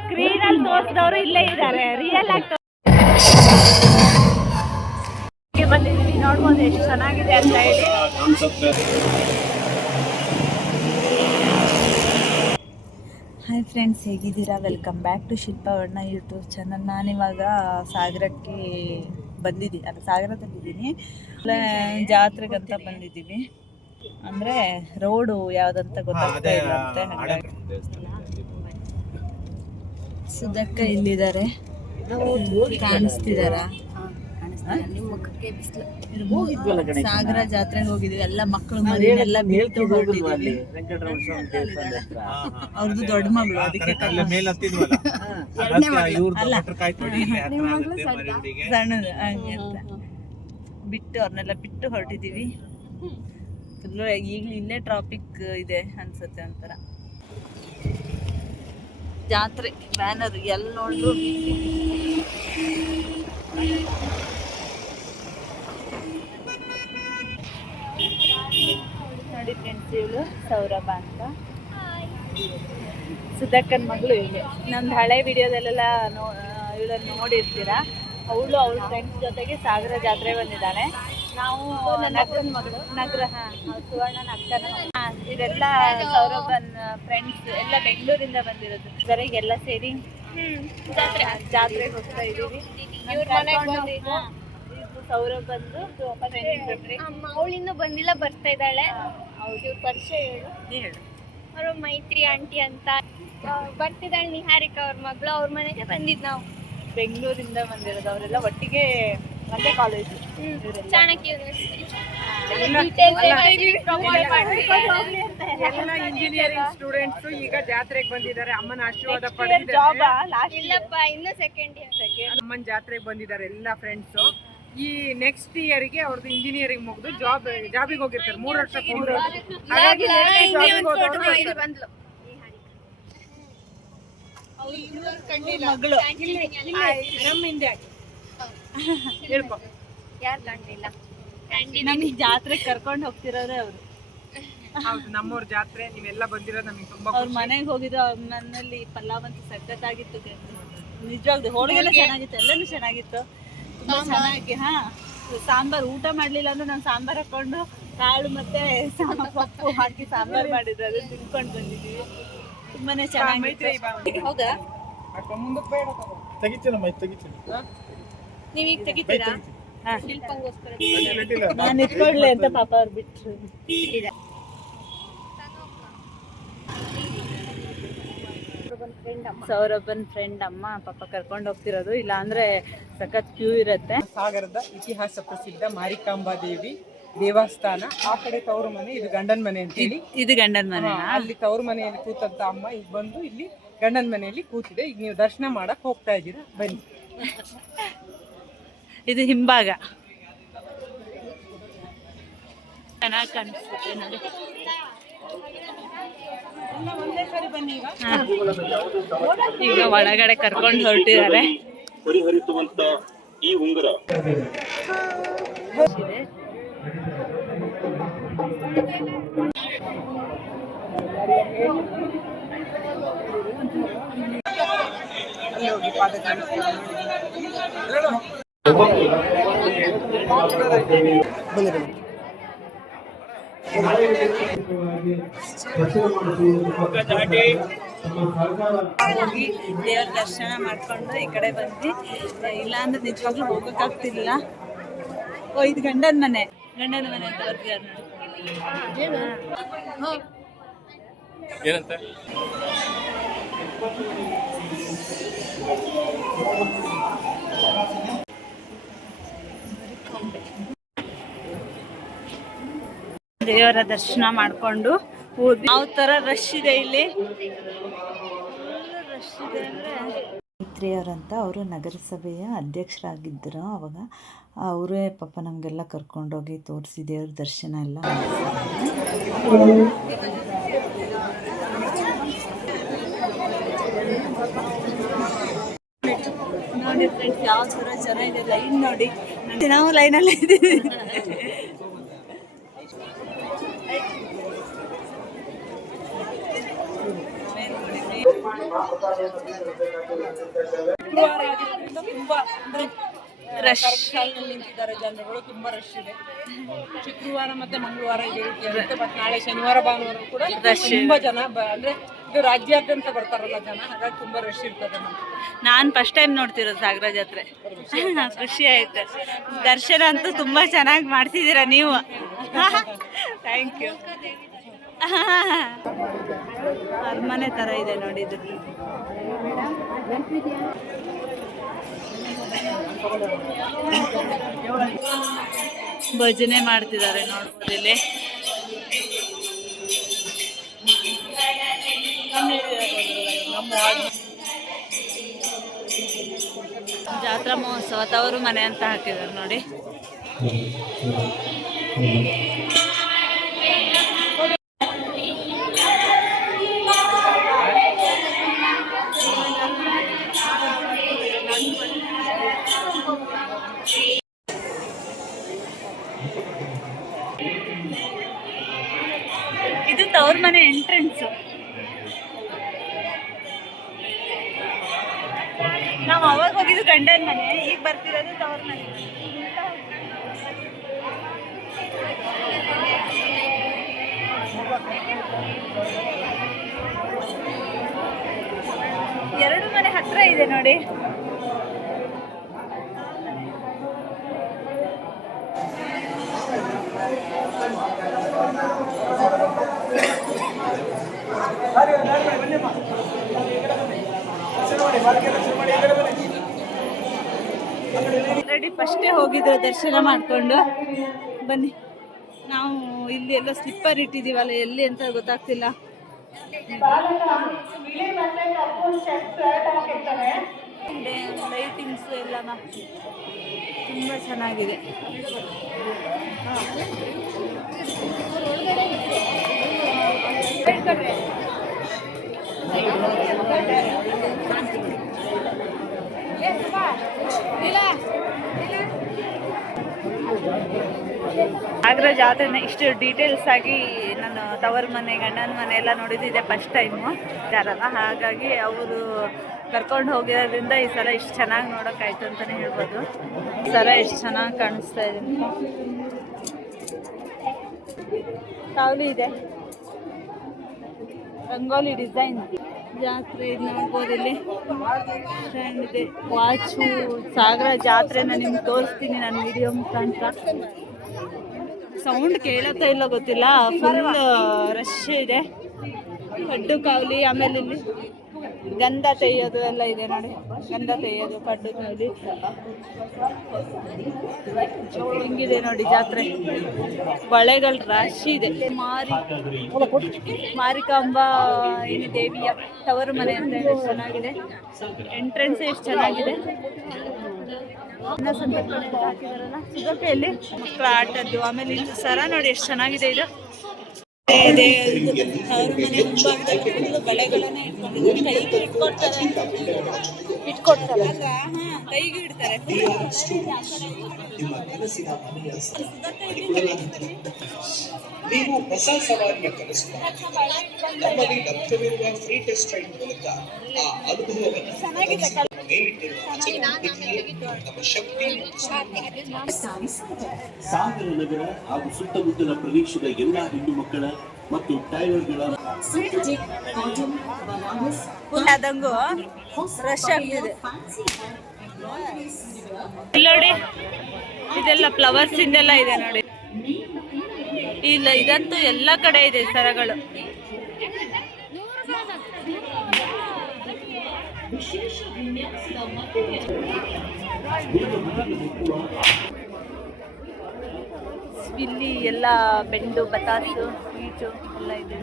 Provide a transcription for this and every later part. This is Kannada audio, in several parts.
ಸ್ಕ್ರೀನ್ ಅಲ್ಲಿ ತೋರಿಸಿದವರು ಇಲ್ಲೇ ಇದ್ದಾರೆ ರಿಯಲ್ ಆಗಿ ನೋಡ್ಬೋದು ಎಷ್ಟು ಚೆನ್ನಾಗಿದೆ ಅಂತ ಹೇಳಿ ಹಾಯ್ ಫ್ರೆಂಡ್ಸ್ ಹೇಗಿದ್ದೀರಾ welcome back to Shilpa Varna YouTube channel ನಾನಿವಾಗ ಸಾಗರಕ್ಕೆ ಬಂದಿದ್ದೀನಿ ಅಲ್ಲ, ಸಾಗರದಲ್ಲಿದ್ದೀನಿ. ಜಾತ್ರೆಗಂತ ಬಂದಿದ್ದೀವಿ. ಅಂದರೆ ರೋಡು ಯಾವ್ದಂತ ಗೊತ್ತಾಗ್ತಾ ಇಲ್ಲ ಅಂತೆ ಹಾಗಾಗಿ. ಸುಧಕ್ಕ ಇಲ್ಲಿದ್ದಾರೆ ಕಾಣಿಸ್ತಿದಾರ? ಸಾಗರ ಜಾತ್ರೆಗೆ ಹೋಗಿದೀವಿ. ಎಲ್ಲ ಮಕ್ಕಳು ಮರಿನೆಲ್ಲ ಬೀಳ್ತು ಹೊರಟಿದೀವಿ ಅವ್ರದ್ದು ದೊಡ್ಡ ಮಗಳು ಅದಕ್ಕೆ ಅಲ್ಲ ಸಣ್ಣದು? ಹಂಗೆ ಅಂತ ಬಿಟ್ಟು ಅವ್ರನ್ನೆಲ್ಲ ಬಿಟ್ಟು ಹೊರಟಿದೀವಿ ಫುಲ್ಲು ಈಗಲೂ ಇಲ್ಲೇ ಟ್ರಾಫಿಕ್ ಇದೆ ಅನ್ಸುತ್ತೆ ಒಂಥರ. ಜಾತ್ರೆ ಬ್ಯಾನರ್ ಎಲ್ಲಿ ನೋಡಿದ್ರು ನೋಡಿ ಫ್ರೆಂಡ್ಸ್ ಇವಳು, ಸೌರಭ ಅಂತ. ಸುಧಾಕರ್ ಮಗಳು ಇವಳು. ನಮ್ದು ಹಳೆ ವಿಡಿಯೋದಲ್ಲೆಲ್ಲ ನೋ ಇವಳನ್ನು ನೋಡಿರ್ತೀರಾ? ಅವಳು ಅವಳ ಫ್ರೆಂಡ್ಸ್ ಜೊತೆಗೆ ಸಾಗರ ಜಾತ್ರೆ ಬಂದಿದ್ದಾಳೆ. ನಾವು ನಗರ ಮಗಳು ನಗರ ಹಾ ಸುವರ್ಣನ ಅಕ್ಕನ ಹಾ ಇದೆಲ್ಲ ಸೌರಭನ್ ಫ್ರೆಂಡ್ಸ್ ಎಲ್ಲ ಬೆಂಗಳೂರಿಂದ ಬಂದಿರೋದು. ಸರಿಗೆಲ್ಲ ಎಲ್ಲ ಸೇರಿ ಜಾತ್ರೆ. ಜಾತ್ರೆ ಹೋಗ್ತಾ ಇದೀವಿ ಇವ್ರ ಮನೆಗ್ ಬಂದಿದ್ದು. ಇದು ಸೌರಭ್ ಬಂದು ಅವಳಿನ್ನೂ ಬಂದಿಲ್ಲ ಬರ್ತಾ ಇದ್ದಾಳೆ. ಅವ್ರ ಪರಿಚಯ ಹೇಳು. ಹೇಳು. ಅವರು ಮೈತ್ರಿ ಆಂಟಿ ಅಂತ. ಬರ್ತಿದ್ದಾಳೆ ನಿಹಾರಿಕಾ ಅವ್ರ ಮಗಳು. ಅವ್ರ ಮನೆಗೆ ಬಂದಿದ್ ನಾವು. ಬೆಂಗಳೂರಿಂದ ಬಂದಿರೋದು. ಅವರೆಲ್ಲ ಒಟ್ಟಿಗೆ ಒಂದೇ ಕಾಲೇಜು ಚಾಣಕ್ಯ ಎಲ್ಲ ಇಂಜಿನಿಯರಿಂಗ್ ಸ್ಟೂಡೆಂಟ್ಸ್ ಈಗ ಜಾತ್ರೆಗೆ ಬಂದಿದ್ದಾರೆ. ಅಮ್ಮನ ಆಶೀರ್ವಾದ ಇಲ್ಲಪ್ಪ ಇನ್ನು ಸೆಕೆಂಡ್ ಇಯರ್ ಅಮ್ಮನ ಜಾತ್ರೆಗೆ ಬಂದಿದ್ದಾರೆ ಎಲ್ಲ ಫ್ರೆಂಡ್ಸ್ ಈ ನೆಕ್ಸ್ಟ್ ಇಯರ್ಗೆ ಅವ್ರದ್ದು ಇಂಜಿನಿಯರಿಂಗ್ ಮುಗಿದು ಜಾಬ್ ಜಾಬಿಗೆ ಹೋಗಿರ್ತಾರೆ. ಮೂರು ವರ್ಷ ಹಾಗಾಗಿ ಬರ್ತಾರೆ. ಮಗಳು ನಮ್ಮ ಹಿಂದೆ ಹೇಳ್ಕೊ. ಯಾರು ಕಂಡಿಲ್ಲ ನಮಗೆ ಜಾತ್ರೆ ಕರ್ಕೊಂಡು ಹೋಗ್ತಿರೋದೆ ಅವರು. ನಮ್ಮೂರ್ ನಮ್ಮವ್ರ ಜಾತ್ರೆ ನೀವೆಲ್ಲ ಬಂದಿರೋದು ನಮಗೆ ತುಂಬಾ ಅವ್ರ ಮನೆಗೆ ಹೋಗಿದ್ರು ಅವ್ರ ನನ್ನಲ್ಲಿ ಪಲಾವ್ ಅಂತೂ ಸಖತ್ತಾಗಿತ್ತು ನಿಜವಾಗ್ದು ಹೋಳಿಗೆಲ್ಲ ಚೆನ್ನಾಗಿತ್ತು ಎಲ್ಲಾನು ಚೆನ್ನಾಗಿತ್ತು. ತುಂಬಾ ಚೆನ್ನಾಗಿ ಹಾ. ಸಾಂಬಾರ್ ಊಟ ಮಾಡ್ಲಿಲ್ಲ ಅಂದ್ರೆ ನಾವು ಸಾಂಬಾರ್ ಹಾಕೊಂಡು ಕಾಳು ಮತ್ತೆ ಸಾಂಬಾರು ಸೊಪ್ಪು ಹಾಕಿ ಸಾಂಬಾರ್ ಮಾಡಿದ್ರು ಅದು ತಿನ್ಕೊಂಡು ಬಂದಿದ್ದೀವಿ ತುಂಬಾನೇ ಚೆನ್ನಾಗಿತ್ತು. ಹೌದಾ ಮುಂದಕ್ಕೆ ಬೇಡ ತಗೋ. ತೆಗಿತೀನಿ. ಮೈ ತೆಗಿತೀನಿ ನೀವ್ ಈಗ ತೆಗಿತೀರಾ ಶಿಲ್ಪಂಗೋಸ್ಕರ ನಾನು ಇಟ್ಕೊಳ್ಳಿ ಅಂತ ಪಾಪ ಅವ್ರು ಬಿಟ್ರು. ಸೌರಭನ್ ಫ್ರೆಂಡ್ ಅಮ್ಮ ಪಾಪ ಕರ್ಕೊಂಡು ಹೋಗ್ತಿರೋದು. ಇಲ್ಲ ಅಂದ್ರೆ ಸಖತ್ ಕ್ಯೂ ಇರತ್ತೆ. ಸಾಗರದ ಇತಿಹಾಸ ಪ್ರಸಿದ್ಧ ಮಾರಿಕಾಂಬಾ ದೇವಿ ದೇವಸ್ಥಾನ. ಆ ಕಡೆ ತವರು ಮನೆ ಇದು ಗಂಡನ ಮನೆ ಅಂತೇಳಿ ಇದು ಗಂಡನ ಮನೆ ಅಲ್ಲಿ ತವರು ಮನೆಯಲ್ಲಿ ಕೂತಂತ ಅಮ್ಮ ಈಗ ಬಂದು ಇಲ್ಲಿ ಗಂಡನ ಮನೆಯಲ್ಲಿ ಕೂತಿದೆ. ಈಗ ನೀವು ದರ್ಶನ ಮಾಡಕ್ ಹೋಗ್ತಾ ಇದ್ದೀರಾ? ಬನ್ನಿ. ಇದು ಹಿಂಭಾಗ. ಚೆನ್ನಾಗಿ. ಈಗ ಒಳಗಡೆ ಕರ್ಕೊಂಡು ಹೊರಟಿದ್ದಾರೆ. ಈ ಉಂಗುರ. ಹೋಗಿ ದೇವ್ರ ದರ್ಶನ ಮಾಡ್ಕೊಂಡು ಈ ಕಡೆ ಬಂದ್ವಿ. ಇಲ್ಲ ಅಂದ್ರೆ ನಿಜವಾಗ್ಲೂ ಹೋಗಕ್ಕಾಗ್ತಿಲ್ಲ. ಓ, ಇದು ಗಂಡನ ಮನೆ. ಗಂಡನ ಮನೆ ಅಂತ ಏನಂತ? ದೇವರ ದರ್ಶನ ಮಾಡ್ಕೊಂಡು ಹೋದ್ವಿ. ಯಾವ ತರ ರಶ್ ಇದೆ ಇಲ್ಲಿ. ರಶ್ ಇದೆ ಮೈತ್ರಿಯವರಂತ ಅವರು ನಗರಸಭೆಯ ಅಧ್ಯಕ್ಷರಾಗಿದ್ದರು ಅವಾಗ. ಅವರೇ ಪಾಪ ನಮಗೆಲ್ಲ ಕರ್ಕೊಂಡೋಗಿ ತೋರಿಸಿ ದೇವ್ರ ದರ್ಶನ ಎಲ್ಲ ನೋಡಿ ಫ್ರೆಂಡ್ಸ್ ಯಾವ ಜನ ಇದೆ ಲೈನ್ ನೋಡಿ ನಾವು ಲೈನಲ್ಲಿ ಇದ್ದೀವಿ. ರಶ್ ನಿಂತಿದ್ದಾರೆ ಜನರುಗಳು ತುಂಬಾ ರಶ್ ಇದೆ ಶುಕ್ರವಾರ ಮತ್ತೆ ಮಂಗಳವಾರ ಇದೇ ಬಟ್ ನಾಳೆ ಶನಿವಾರ ಭಾನುವಾರ ಕೂಡ ರಶ್ ತುಂಬಾ ಜನ ಅಂದ್ರೆ ಇದು ರಾಜ್ಯಾದ್ಯಂತ ಬರ್ತಾರಲ್ಲ ಜನ, ಹಾಗಾಗಿ ತುಂಬಾ ರಶ್ ಇರ್ತದೆ ನಾನು ಫಸ್ಟ್ ಟೈಮ್ ನೋಡ್ತಿರೋದು ಸಾಗರ ಜಾತ್ರೆ ಖುಷಿ ಆಯ್ತು. ದರ್ಶನ ಅಂತೂ ತುಂಬಾ ಚೆನ್ನಾಗಿ ಮಾಡ್ತಿದ್ದೀರಾ ನೀವು. ಥ್ಯಾಂಕ್ ಯು ಅರಮನೆ ಥರ ಇದೆ ನೋಡಿ ಭಜನೆ ಮಾಡ್ತಿದ್ದಾರೆ ನೋಡ್ಬೋದು ಇಲ್ಲಿ. ಜಾತ್ರಾ ಮಹೋತ್ಸವ ತವರು ಮನೆ ಅಂತ ಹಾಕಿದ್ದಾರೆ ನೋಡಿ. ನೋಡಿ. ರೆಡಿ ಫಸ್ಟೇ ಹೋಗಿದ್ರು ದರ್ಶನ ಮಾಡಿಕೊಂಡು. ಬನ್ನಿ. ನಾವು ಇಲ್ಲಿ ಎಲ್ಲ ಸ್ಲಿಪ್ಪರ್ ಇಟ್ಟಿದ್ದೀವಲ್ಲ, ಎಲ್ಲಿ ಅಂತ ಗೊತ್ತಾಗ್ತಿಲ್ಲ. ಲೈಟಿಂಗ್ಸ್ ಎಲ್ಲ ತುಂಬ ಚೆನ್ನಾಗಿದೆ. ಆಗ್ರ ಜಾತ್ರೆನ ಇಷ್ಟು ಡೀಟೇಲ್ಸ್ ಆಗಿ ತವರ್ ಮನೆ, ಗಂಡನ ಮನೆ ಎಲ್ಲ ನೋಡಿದ್ದಿದೆ ಫಸ್ಟ್ ಟೈಮು ಯಾರಲ್ಲ, ಹಾಗಾಗಿ ಅವರು ಕರ್ಕೊಂಡು ಹೋಗಿರೋದ್ರಿಂದ ಈ ಸಲ ಇಷ್ಟು ಚೆನ್ನಾಗಿ ನೋಡೋಕ್ಕಾಯ್ತು ಅಂತಲೇ ಹೇಳ್ಬೋದು. ಈ ಸಲ ಎಷ್ಟು ಚೆನ್ನಾಗಿ ಕಾಣಿಸ್ತಾ ಇದೆ. ಕಾವಲಿ ಇದೆ? ರಂಗೋಲಿ ಡಿಸೈನ್ ಜಾತ್ರೆ ಇದು ನೋಡ್ಬೋದು ಇಲ್ಲಿ. ಸ್ಟ್ಯಾಂಡ್ ಇದೆ. ವಾಚು ಸಾಗರ ಜಾತ್ರೆನ ನಿಮ್ಗೆ ತೋರಿಸ್ತೀನಿ ನಾನು ವಿಡಿಯೋ ಮುಖಾಂತರ. ಸೌಂಡ್ ಕೇಳತ್ತಾ ಇಲ್ಲ ಗೊತ್ತಿಲ್ಲ. ಫುಲ್ ರಶ್ ಇದೆ. ಕಡ್ಡು ಕಾವಲಿ ಆಮೇಲೆ ಇಲ್ಲಿ ಗಂಧ ತೆಯ್ಯೋದು ಎಲ್ಲ ಇದೆ ನೋಡಿ. ಗಂಧ ತೆಯ್ಯೋದು ಕಡ್ಡು ಕಾವಲಿ ಹಿಂಗಿದೆ ನೋಡಿ ಜಾತ್ರೆ. ಬಳೆಗಳ ರಾಶಿ ಇದೆ. ಮಾರಿ ಮಾರಿಕಾಂಬ ಏನು ದೇವಿಯ ತವರು ಮನೆ ಅಂತ ಚೆನ್ನಾಗಿದೆ. ಎಂಟ್ರೆನ್ಸ್ ಎಷ್ಟು ಚೆನ್ನಾಗಿದೆ. ಅನ್ನ ಹಾಕಿದಾರಲ್ಲ. ಮಕ್ಕಳ ಆಟದ್ದು ಆಮೇಲೆ ಸರ ನೋಡಿ ಎಷ್ಟು ಚೆನ್ನಾಗಿದೆ ಇದು. ಇದೆ, ಇದು. ಮನೆ ಬಳೆಗಳನ್ನೇ ಇಟ್ಕೊಂಡಿದ್ದಾರೆ. ಕೈಗೆ ಇಟ್ಕೊಡ್ತಾರೆ. ಇಟ್ಕೊಡ್ತಾರೆ. ಹಾ ಕೈಗೆ ಇಡ್ತಾರೆ. ನೀವು ಹೊಸ ಸವಾರಿಯ ಕನಸು ನಮ್ಮಲ್ಲಿ ಲಭ್ಯವಿರುವ ಫ್ರೀ ಟೆಸ್ಟ್ ರೈಡ್ ಮೂಲಕ ಆ ಅನುಭವವನ್ನು ಸಾಗರ ನಗರ ಹಾಗೂ ಸುತ್ತಮುತ್ತಲ ಪ್ರದೇಶದ ಎಲ್ಲಾ ಹೆಣ್ಣು ಮಕ್ಕಳ ಮತ್ತು ಟೈಲರ್ಗಳ ಆದಂಗು ರಶ್ ಆಗಿದೆ ಇಲ್ಲಿ ನೋಡಿ ಇದೆಲ್ಲ ಫ್ಲವರ್ಸ್ ಇಂದೆಲ್ಲ ಇದೆ ನೋಡಿ. ಇಲ್ಲ ಇದಂತೂ ಎಲ್ಲ ಕಡೆ ಇದೆ ಸರಗಳು. ಇಲ್ಲಿ ಎಲ್ಲ ಬೆಂಡು ಬತಾಸು ಸ್ವೀಟು ಎಲ್ಲ ಇದೆ.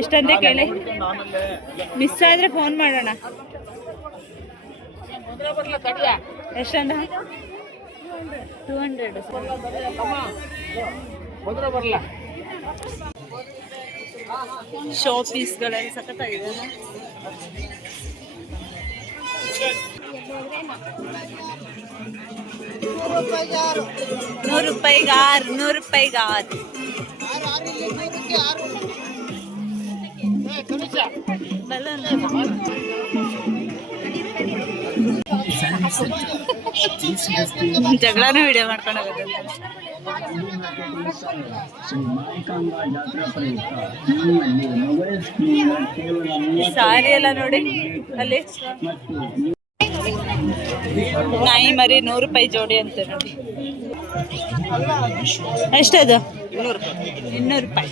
ಎಷ್ಟಂದೆ ಕೇಳಿ? ಮಿಸ್ ಆದ್ರೆ ಫೋನ್ ಮಾಡೋಣ. ಎಷ್ಟಂದ? ಟೂ ಹಂಡ್ರೆಡ್ ಶೋ ಪೀಸ್ಗಳೆಲ್ಲ ಸಖತ್ತಾಗಿದೆ ಹೋದ್ರೆ ನೂರು ರೂಪಾಯಿಗೆ ಆರು ನೂರು ರೂಪಾಯಿಗೆ ಆರು ಬಲೂನ್ ಜಗಳನೂ ವಿಡಿಯೋ ಮಾಡ್ಕೊಂಡು ಹೋಗೋದು ಸಾರಿ ಎಲ್ಲ ನೋಡಿ, ಅಲ್ಲಿ ನಾಯಿ ಮರಿ ನೂರು ರೂಪಾಯಿ ಜೋಡಿ ಅಂತ ನೋಡಿ. ಎಷ್ಟದು? ಇನ್ನೂರು ರೂಪಾಯಿ.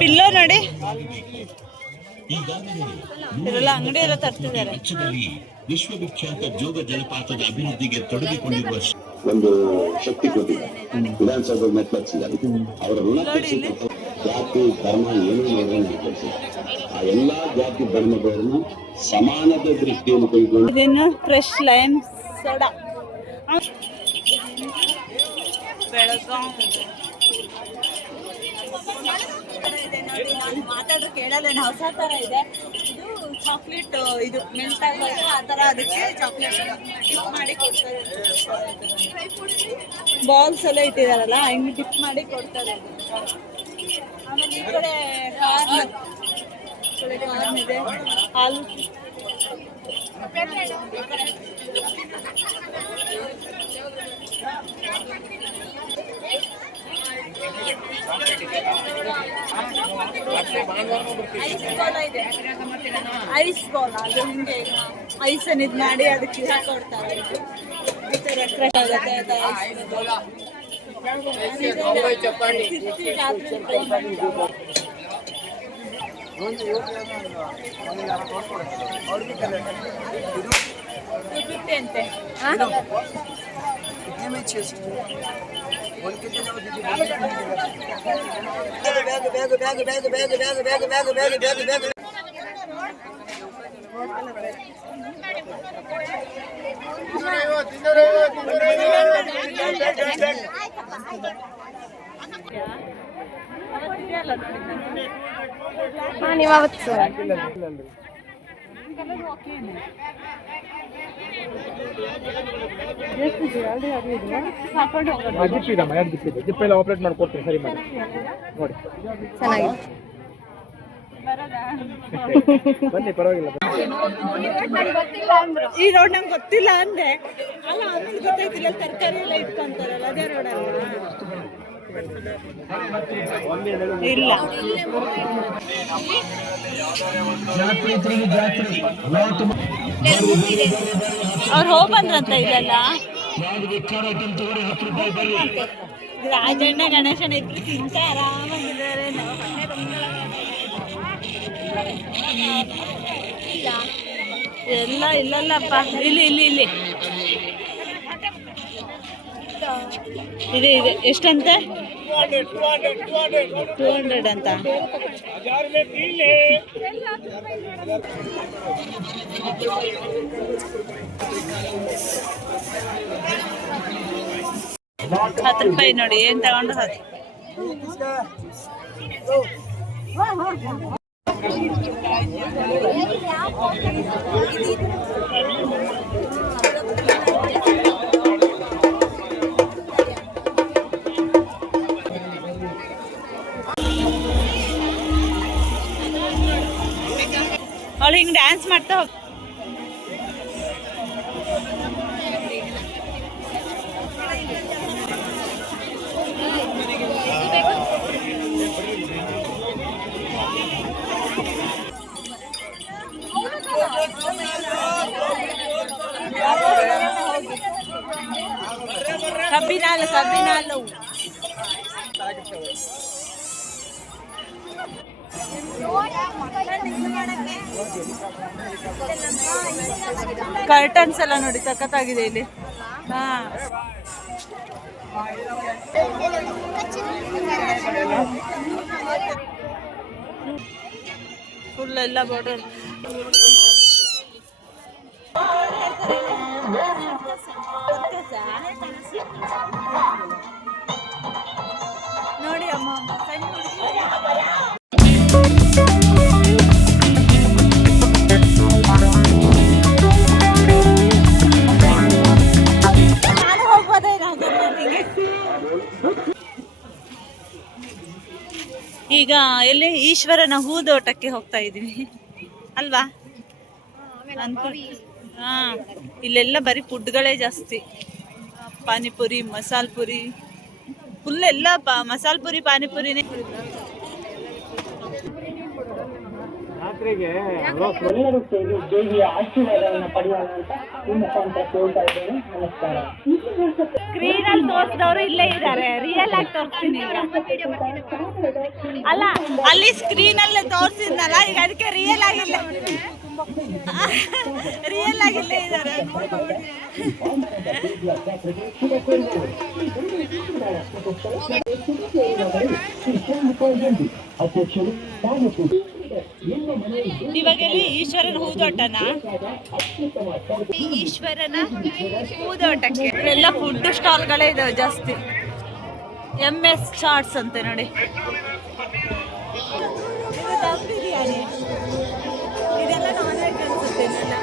ಪಿಲ್ಲೋ ನೋಡಿ. ತರ್ತಿದ್ದಾರೆ. ವಿಶ್ವವಿಖ್ಯಾತ ಜೋಗ ಜಲಪಾತದ ಅಭಿವೃದ್ಧಿಗೆ ತೊಡಗಿಕೊಂಡಿರುವ ಒಂದು ಶಕ್ತಿ ಕೊಟ್ಟಿದೆ ವಿಧಾನಸಭೆ ಅವರ ಋಣ ಜಾತಿ ಧರ್ಮ ಏನೂ ಆ ಎಲ್ಲಾ ಜಾತಿ ಧರ್ಮಗಳನ್ನು ಸಮಾನದ ದೃಷ್ಟಿಯನ್ನು ಕೈಗೊಂಡು ಇದೇನು ಫ್ರೆಶ್ ಲೈಮ್ ಸೋಡಾ ಬೆಳಗಾಂ ಇದೆ ನೋಡಿ, ನಾನು ಕೇಳಲ್ಲ ಹೊಸ ಥರ ಇದೆ. ಇದು ಚಾಕ್ಲೇಟ್ ಇದು ಮೆಲ್ಟ್ ಆಗುವಾಗ ಆ ಥರ ಅದಕ್ಕೆ ಚಾಕ್ಲೇಟ್ ಡಿಪ್ ಮಾಡಿ ಕೊಡ್ತಾರೆ. ಬಾಲ್ಸ್ ಎಲ್ಲ ಇಟ್ಟಿದಾರಲ್ಲ, ಹಿಂಗೆ ಡಿಪ್ ಮಾಡಿ ಕೊಡ್ತಾರೆ. ಆಮೇಲೆ ಈ ಕಡೆ ಕಾರ್ನ್ ಕಾರ್ನ್ ಇದೆ. ಹಾಲು. ಐಸ್ ಬಾಲ್ ಐಸ್ ಅದು ಹಿಂಗೆ ಐಸ್ ಅನ್ನ ಇದು ಮಾಡಿ ಅದಕ್ಕೆ ಕೊಡ್ತಾರೆ. ಈ ಆಗುತ್ತೆ, ಅದು ಅಂತೆ. ನೀವು ಅವತ್ತು ಇದಮ್ಮ ಎರಡು ಜಿಪ್ ಎಲ್ಲ ಆಪರೇಟ್ ಮಾಡ್ಕೊಡ್ತೀನಿ ಸರಿ ಮಾಡಿ. ನೋಡಿ. ಚೆನ್ನಾಗಿದೆ. ಬನ್ನಿ ಪರವಾಗಿಲ್ಲ. ಈ ರೋಡ್ ನಂಗೆ ಗೊತ್ತಿಲ್ಲ ಅಂದೆ. ಅಲ್ಲ ಆಮೇಲೆ ಗೊತ್ತಾಯ್ತಿಲ್ಲ ತರಕಾರಿ ಎಲ್ಲ ಇಟ್ಕೊಂತಾರಲ್ಲ ಅದೇ ರೋಡ್ ಇಲ್ಲ. ಅವ್ರು ಹೋಗ್ ಬಂದ್ರಂತ ಇಲ್ಲಲ್ಲ ರಾಜಣ್ಣ ಗಣೇಶನ ಇಬ್ರು ತಿಂತ ಆರಾಮಾಗಿದ್ದಾರೆ. ಎಲ್ಲ ಇಲ್ಲಲ್ಲಪ್ಪ. ಇಲ್ಲಿ ಇಲ್ಲಿ ಇಲ್ಲಿ. ಇದೆ ಇದೆ. ಎಷ್ಟಂತೆ? ಟೂ ಹಂಡ್ರೆಡ್ ಅಂತ ಹತ್ತು ರೂಪಾಯಿ ನೋಡಿ ಏನ್ ತಗೊಂಡು ಹತ್ತು ಅವಳು ಹಿಂಗ್ ಡ್ಯಾನ್ಸ್ ಮಾಡ್ತಾ ಹೋಗ್ ಕಬ್ಬಿನಾಲು ಕಬ್ಬಿನಾಲು ಕರ್ಟನ್ಸ್ ಎಲ್ಲ ನೋಡಿ ಸಖತ್ತಾಗಿದೆ ಇಲ್ಲಿ. ಹಾ. ಫುಲ್ ಎಲ್ಲ ಬಾರ್ಡರ್ ನೋಡಿ ಎಲ್ಲಿ ಈಶ್ವರನ ಹೂದೋಟಕ್ಕೆ ಹೋಗ್ತಾ ಇದೀವಿ ಅಲ್ವಾ? ಹಾ ಇಲ್ಲೆಲ್ಲ ಬರೀ ಫುಡ್ಗಳೇ ಜಾಸ್ತಿ. ಪಾನಿಪುರಿ ಮಸಾಲ್ ಪುರಿ. ಫುಲ್ ಎಲ್ಲ ಪ ಮಸಾಲ್ ಪುರಿ ಪಾನಿಪುರಿನೇ. ರಾತ್ರಿಗೆ ಎಲ್ಲರೂ ಸೇರಿ ದೇವಿಯ ಆಶೀರ್ವಾದವನ್ನು ಪಡೆಯೋಣ ಅಂತ ಈ ಮುಖಾಂತರ ಕೇಳ್ತಾ ಇದ್ದೇನೆ. ನಮಸ್ಕಾರ. ಸ್ಕ್ರೀನಲ್ಲಿ ತೋರಿಸಿದವರು ಇಲ್ಲೇ ಇದ್ದಾರೆ. ರಿಯಲ್ ಆಗಿ ತೋರಿಸ್ತೀನಿ. ಅಲ್ಲ ಅಲ್ಲಿ ಸ್ಕ್ರೀನ್ ಅಲ್ಲಿ ತೋರಿಸಿದ್ನಲ್ಲ ಈಗ ಅದಕ್ಕೆ ರಿಯಲ್ ಆಗಿಲ್ಲ ರಿಯಲ್ ಆಗಿ ಇಲ್ಲೇ ಇದ್ದಾರೆ. ಅಧ್ಯಕ್ಷರು ಇವಾಗ ಇಲ್ಲಿ ಈಶ್ವರನ ಹೂದೋಟನ? ಈಶ್ವರನ ಹೂದೋಟಕ್ಕೆ. ಎಲ್ಲ ಫುಡ್ ಸ್ಟಾಲ್ಗಳೇ ಇದಾವೆ ಜಾಸ್ತಿ. ಎಂ ಎಸ್ ಚಾಟ್ಸ್ ಅಂತೆ ನೋಡಿ. ಬಿರಿಯಾನಿ ಇದೆಲ್ಲ ನಾನ್ ವೆಜ್ ಅನ್ಸುತ್ತೆ ಇದೆಲ್ಲ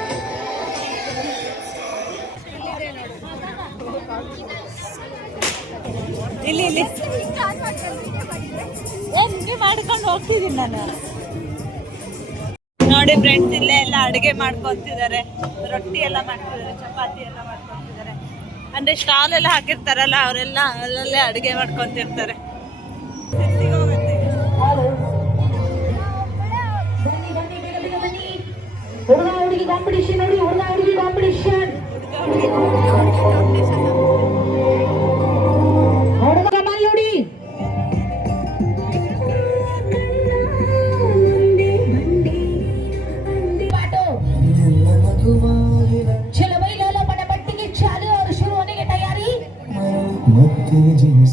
ಇಲ್ಲಿ ಇಲ್ಲಿ. ಮಾಡ್ಕೊಂಡು. ಹೋಗ್ತಿದ್ದೀನಿ ನಾನು. ನೋಡಿ ಫ್ರೆಂಡ್ಸ್ ಇಲ್ಲೇ ಎಲ್ಲ ಅಡುಗೆ ಮಾಡ್ಕೊಂತಿದ್ದಾರೆ. ರೊಟ್ಟಿ ಎಲ್ಲ ಮಾಡ್ತಿದ್ದಾರೆ ಚಪಾತಿ ಎಲ್ಲ ಮಾಡ್ಕೊಂತಿದ್ದಾರೆ. ಅಂದ್ರೆ ಸ್ಟಾಲ್ ಎಲ್ಲ ಹಾಕಿರ್ತಾರಲ್ಲ ಅವರೆಲ್ಲ ಅಲ್ಲಲ್ಲೇ ಅಡುಗೆ ಮಾಡ್ಕೊಂತಿರ್ತಾರೆ. ಹುಡುಗ ಹುಡುಗಿ ಕಾಂಪಿಟೇಷನ್ ನೋಡಿ ಹುಡುಗ ಹುಡುಗಿ ಕಾಂಪಿಟಿಷನ್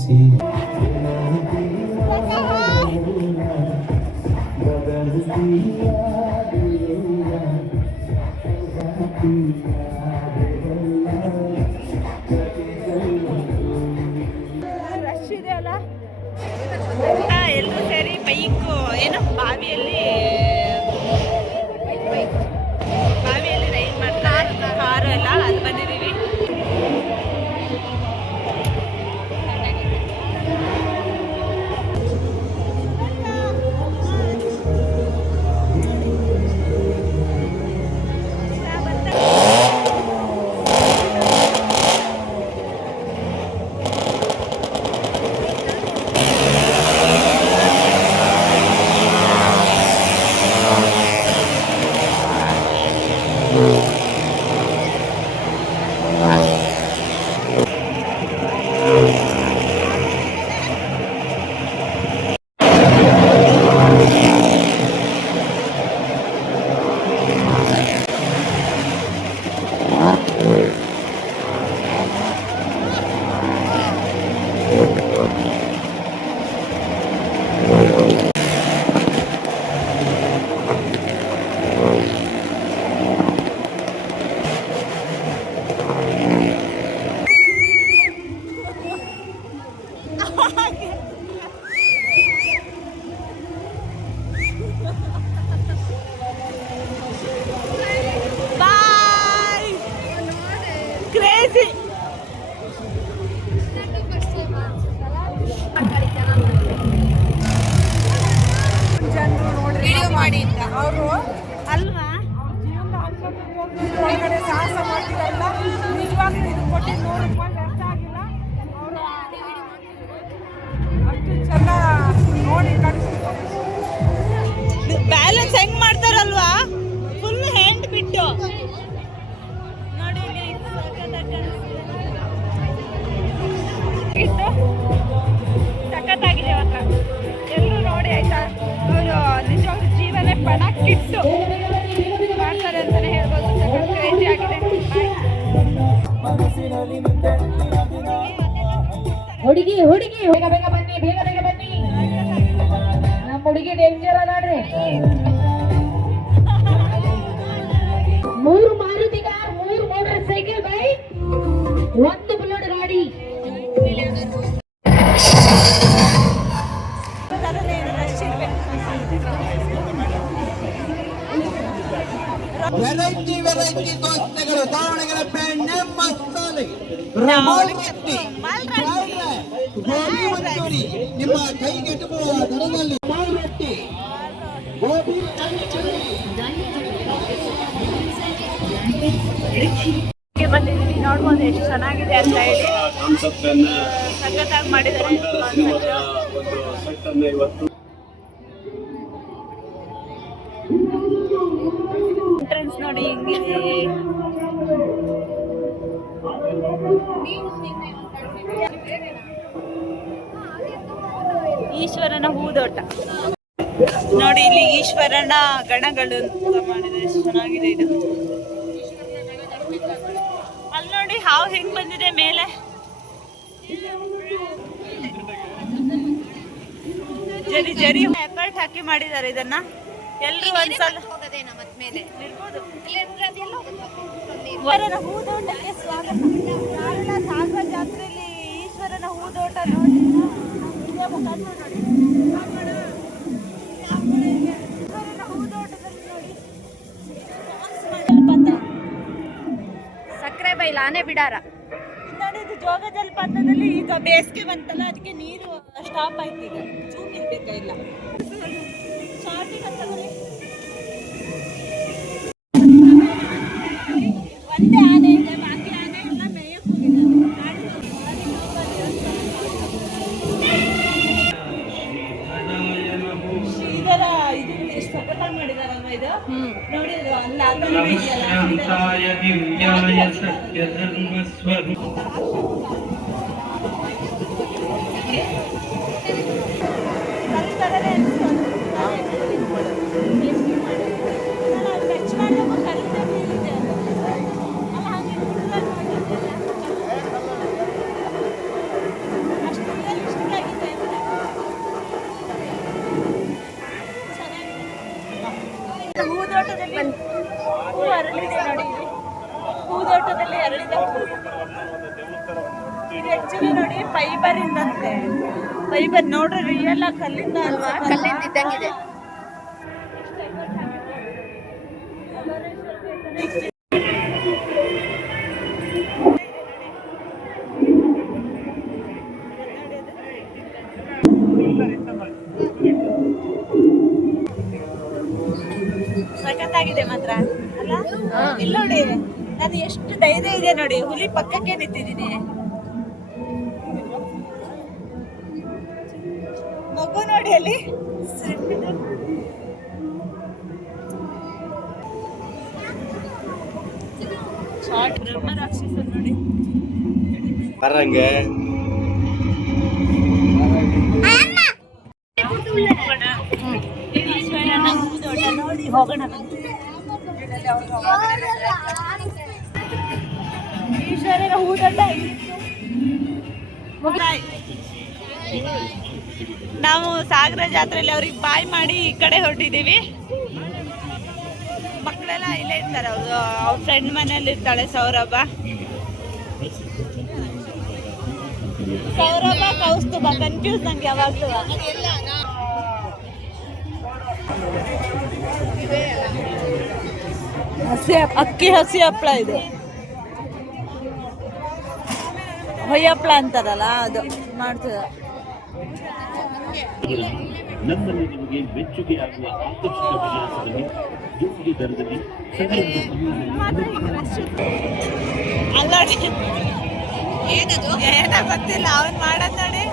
ರಶ್ ಒಂದು ಬುಲೆಟ್ ಗಾಡಿ. ಅದರಲ್ಲೇ ರಶ್ ಇರ್ಬೇಕು ವೆರೈಟಿ ವೆರೈಟಿ ದೋಸೆಗಳು ದಾವಣಗೆರೆ ಬೆಣ್ಣೆ ಮಸಾಲೆ ರಮೋಲಿ ಗೋಬಿ ಮಂಚೂರಿ ನಿಮ್ಮ ಕೈಗೆಟುಕುವ ದರದಲ್ಲಿ ರೊಟ್ಟಿ ಗೋಬಿ ಮಂಚೂರಿ ಮಾಡಿದ್ದಾರೆ. ಸಿನಿಮಾದ ಒಂದು ಸೆಟ್ ಅನ್ನ ಇವತ್ತು. ಎಂಟ್ರೆನ್ಸ್ ನೋಡಿ ಹಿಂಗಿದೆ ಈಶ್ವರನ ಹೂದೋಟ. ನೋಡಿ ಇಲ್ಲಿ ಈಶ್ವರನ ಗಣಗಳು ಅಂತ ಚೆನ್ನಾಗಿದೆ ಇದು. ಅಲ್ಲಿ ನೋಡಿ ಹಾವು ಹೆಂಗ್ ಬಂದಿದೆ ಮೇಲೆ. ಜರಿ ಜರಿ ಎಫರ್ಟ್ ಹಾಕಿ ಮಾಡಿದ್ದಾರೆ ಇದನ್ನ. ಎಲ್ರು ಒಂದ್ಸಲ ಈಶ್ವರನ ಹೂದೋಟಕ್ಕೆ ಸ್ವಾಗತ ಕಾರಣ ಸಾಗರ ಜಾತ್ರೆಯಲ್ಲಿ ಈಶ್ವರನ ಹೂದೋಟ ನೋಡಿ. ಈಶ್ವರನ ಹೂದೋಟದಲ್ಲಿ ನೋಡಿ. ಸಕ್ಕರೆ ಬೈಲ್ ಆನೆ ಬಿಡಾರ. ಇದು ಜೋಗ ಜಲಪಾತದಲ್ಲಿ ಈಗ ಬೇಸಿಗೆ ಬಂತಲ್ಲ, ಅದಕ್ಕೆ ನೀರು ಸ್ಟಾಪ್ ಆಯ್ತು ಈಗ. ಜೂಮ್ ಇರ್ಬೇಕಾ ಇಲ್ಲ? ಸ್ಟಾರ್ಟಿಂಗ್ ಅಂತ ಆಕ್ಚುಲಿ ನೋಡಿ ಫೈಬರ್ ಇಂದಂತೆ. ಫೈಬರ್ ನೋಡ್ರಿ ಎಲ್ಲ ಕಲ್ಲಿಂದ ಅಲ್ವಾ? ಕಲ್ಲಿಂದ ಇದ್ದಂಗಿದೆ. ಹುಲಿ ಪಕ್ಕಕ್ಕೆ ನಿಂತಿದ್ದೀನಿ. ಮಗು ನೋಡಿ ಅಲ್ಲಿ. ರಾಕ್ಷಸ ನೋಡಿ ಬರಂಗೆ ಹೋಗೋಣ ಈಶ್ವರನ ಊಟ. ನಾವು ಸಾಗರ ಜಾತ್ರೆಯಲ್ಲಿ ಅವ್ರಿಗೆ ಬಾಯ್ ಮಾಡಿ ಈ ಕಡೆ ಹೊರಟಿದ್ದೀವಿ. ಮಕ್ಕಳೆಲ್ಲ ಇಲ್ಲೇ ಇರ್ತಾರೆ ಅವರು. ಅವ್ರ ಫ್ರೆಂಡ್ ಮನೇಲಿ ಇರ್ತಾಳೆ ಸೌರಭ. ಸೌರಭ ಕೌಸ್ತುಭ ಕನ್ಫ್ಯೂಸ್ ನಂಗೆ ಯಾವಾಗಲೂ. ಹಸಿ ಅಕ್ಕಿ ಹಸಿ ಹಪ್ಪಳ ಇದು. ಹೊಯ್ಯ ಹಪ್ಪಳ ಅಂತಾರಲ್ಲ ಅದು ಮಾಡ್ತದ. ನಮ್ಮಲ್ಲಿ ನಿಮಗೆ ಮೆಚ್ಚುಗೆಯಾಗುವ ಆಕರ್ಷಕ ವಿನ್ಯಾಸದಲ್ಲಿ ಯೋಗ್ಯ ದರದಲ್ಲಿ ಸರಿಯಾದ ಸಮಯದಲ್ಲಿ ಅಲ್ಲ ಏನೋ ಗೊತ್ತಿಲ್ಲ ಅವನ್ ಮಾಡೋದ್ ನೋಡಿ.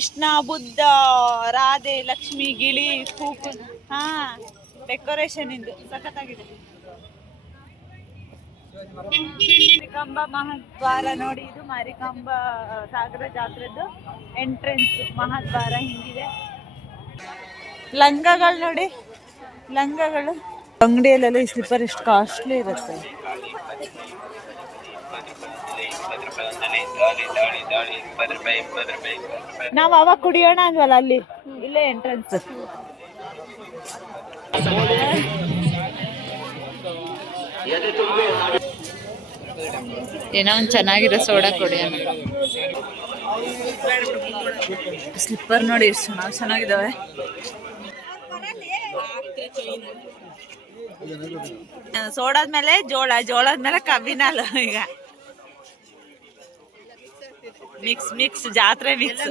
ಕೃಷ್ಣ, ಬುದ್ಧ, ರಾಧೆ, ಲಕ್ಷ್ಮಿ, ಗಿಳಿ ಕೂಕು ಹಾ ಡೆಕೋರೇಷನ್ ಇಂದು. ಸಖತ್ತಾಗಿದೆ. ಮಾರಿಕಾಂಬ ಮಹಾದ್ವಾರ ನೋಡಿ, ಇದು ಮಾರಿಕಾಂಬ ಸಾಗರ ಜಾತ್ರೆದು ಎಂಟ್ರೆನ್ಸ್ ಮಹಾದ್ವಾರ ಹಿಂಗಿದೆ. ಲಂಗಗಳು ನೋಡಿ. ಲಂಗಗಳು. ಅಂಗಡಿಯಲ್ಲೆಲ್ಲ ಈ ಸ್ಲಿಪ್ಪರ್ ಎಷ್ಟು ಕಾಸ್ಟ್ಲಿ ಇರುತ್ತೆ. ನಾವು ಅವಾಗ ಕುಡಿಯೋಣ ಅಂದ್ವಲ್ಲ ಅಲ್ಲಿ? ಇಲ್ಲೇ ಎಂಟ್ರೆನ್ಸ್ ಏನೋ ಒಂದು ಚೆನ್ನಾಗಿರೋ ಸೋಡಾ ಕುಡಿಯೋಣ ಸ್ಲಿಪ್ಪರ್ ನೋಡಿ ಎಷ್ಟು ಚೆನ್ನಾಗಿ ಚೆನ್ನಾಗಿದ್ದಾವೆ ಸೋಡಾದ್ಮೇಲೆ ಜೋಳ ಜೋಳದ ಮೇಲೆ ಕಬ್ಬಿನಾಲು ಈಗ. ಮಿಕ್ಸ್ ಮಿಕ್ಸ್ ಜಾತ್ರೆ ಮಿಕ್ಸ್